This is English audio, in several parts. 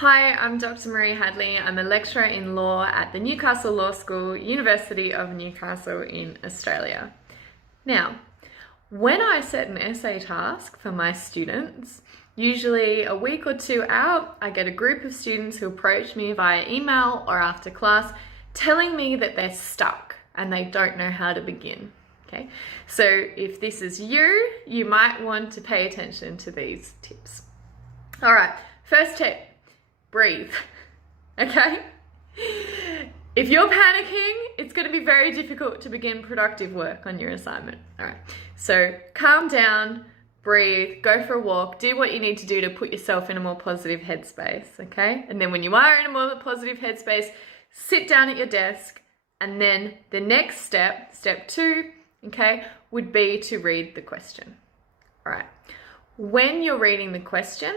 Hi, I'm Dr. Marie Hadley. I'm a lecturer in law at the Newcastle Law School, University of Newcastle in Australia. Now, when I set an essay task for my students, usually a week or two out, I get a group of students who approach me via email or after class telling me that they're stuck and they don't know how to begin. Okay, so if this is you, you might want to pay attention to these tips. All right, first tip. Breathe, okay? If you're panicking, it's going to be very difficult to begin productive work on your assignment. All right, so calm down, breathe, go for a walk, do what you need to do to put yourself in a more positive headspace, okay? And then when you are in a more positive headspace, sit down at your desk, and then the next step, step 2, okay, would be to read the question. All right, when you're reading the question,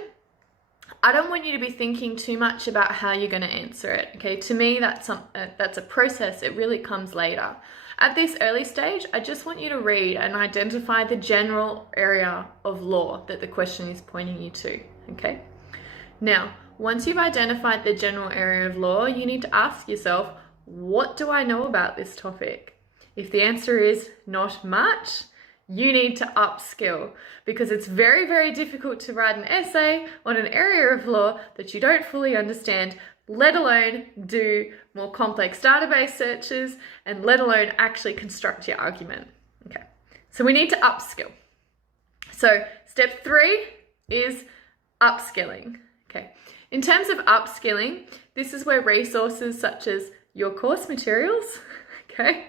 I don't want you to be thinking too much about how you're going to answer it, okay? To me, that's a process. It really comes later. At this early stage, I just want you to read and identify the general area of law that the question is pointing you to, okay? Now, once you've identified the general area of law, you need to ask yourself, what do I know about this topic? If the answer is not much, you need to upskill, because it's very, very difficult to write an essay on an area of law that you don't fully understand, let alone do more complex database searches, and let alone actually construct your argument. Okay, so we need to upskill. So step 3 is upskilling. Okay, in terms of upskilling, this is where resources such as your course materials, okay,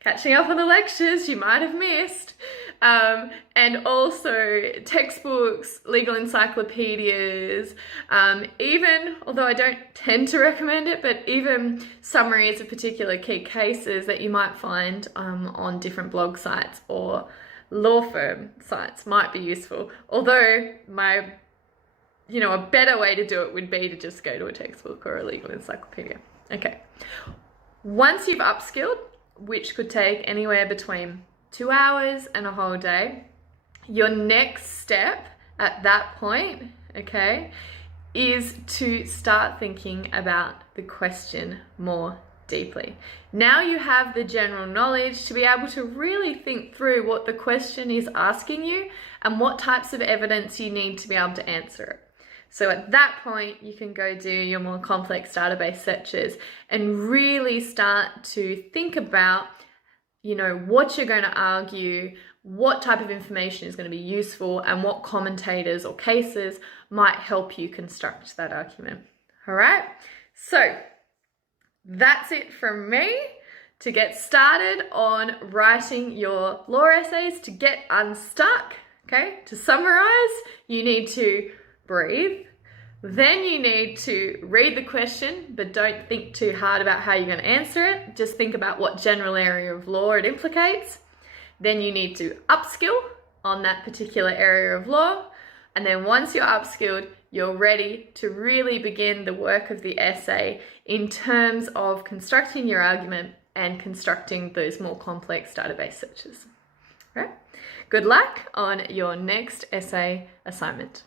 catching up on the lectures you might have missed, and also textbooks, legal encyclopedias, even, although I don't tend to recommend it, but even summaries of particular key cases that you might find on different blog sites or law firm sites might be useful. Although a better way to do it would be to just go to a textbook or a legal encyclopedia. Okay, once you've upskilled, which could take anywhere between 2 hours and a whole day, your next step at that point, okay, is to start thinking about the question more deeply. Now you have the general knowledge to be able to really think through what the question is asking you and what types of evidence you need to be able to answer it. So at that point, you can go do your more complex database searches and really start to think about, what you're going to argue, what type of information is going to be useful, and what commentators or cases might help you construct that argument. All right, so that's it from me. To get started on writing your law essays, to get unstuck, okay, to summarize, you need to breathe. Then you need to read the question, but don't think too hard about how you're going to answer it. Just think about what general area of law it implicates. Then you need to upskill on that particular area of law. And then once you're upskilled, you're ready to really begin the work of the essay in terms of constructing your argument and constructing those more complex database searches. All right? Good luck on your next essay assignment.